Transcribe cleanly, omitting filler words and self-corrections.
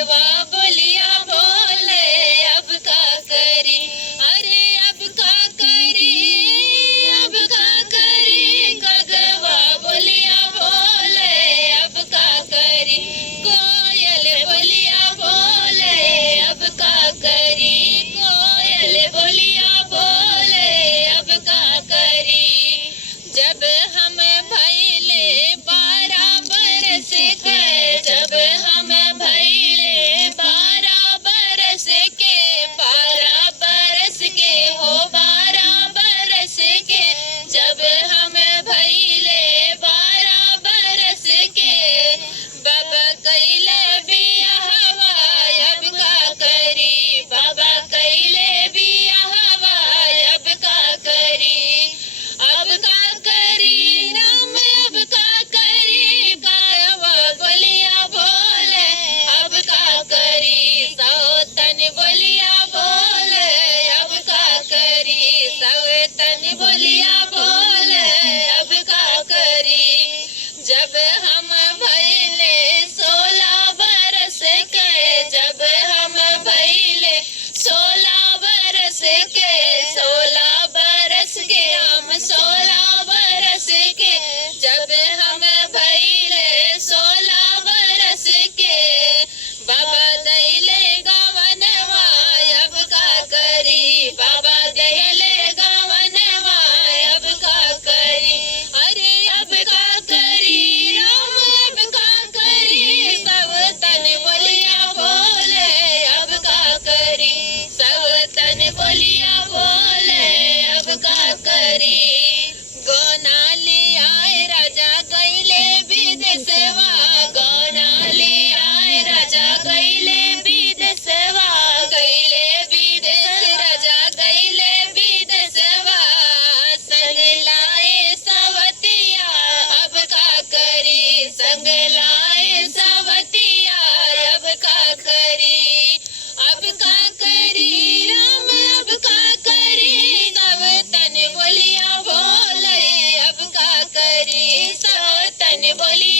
वाह बोलिया बोले अब का करी, अरे अब का करी, अब का करी, गगवा बोलिया बोले अब का करी, कोयल बोलिया बोले अब का करी, कोयल बोलिया बोले अब का करी। जब हम भैले 12 बरस के, जब हम भैले 12 बरस के, 12 बरस के हो 12 बरस के, जब हम भैले 12 बरस के, बाबा कैले बियाहवा अब का करी, बाबा कैले बियाहवा अब का करी, अब का करी राम अब का करी, गायवा बोलिया बोले अब का करी, सौतन बोलिया बोले अब का करी, सौतन बोलिया बोले अब का करी। जब हम भैले 16 बरस के, जब हम भैले 16 बरस के, 16 बरस के हम 16 बरस के, जब हम भैले 16 बरस के, बाबा दैले गवनवा अब का करी, बाबा दैले गवनवा अब का करी, अरे अब का करी राम अब का करी, सवतन बोलिया बोले अब का करी, सवतन बोलिया बोले अब का करी। गोनाली आए राजा गईले विदेशवा, गोनाली आए राजा गईले विदेशवा, गईले विदेश राजा गईले विदेशवा, संग लाए सवतिया अब का करी, संग लाए सवतिया अब का करी, अब का करी राम अब का करी, सवतन बोलिया बोले अब का करी, सवतन बोलिया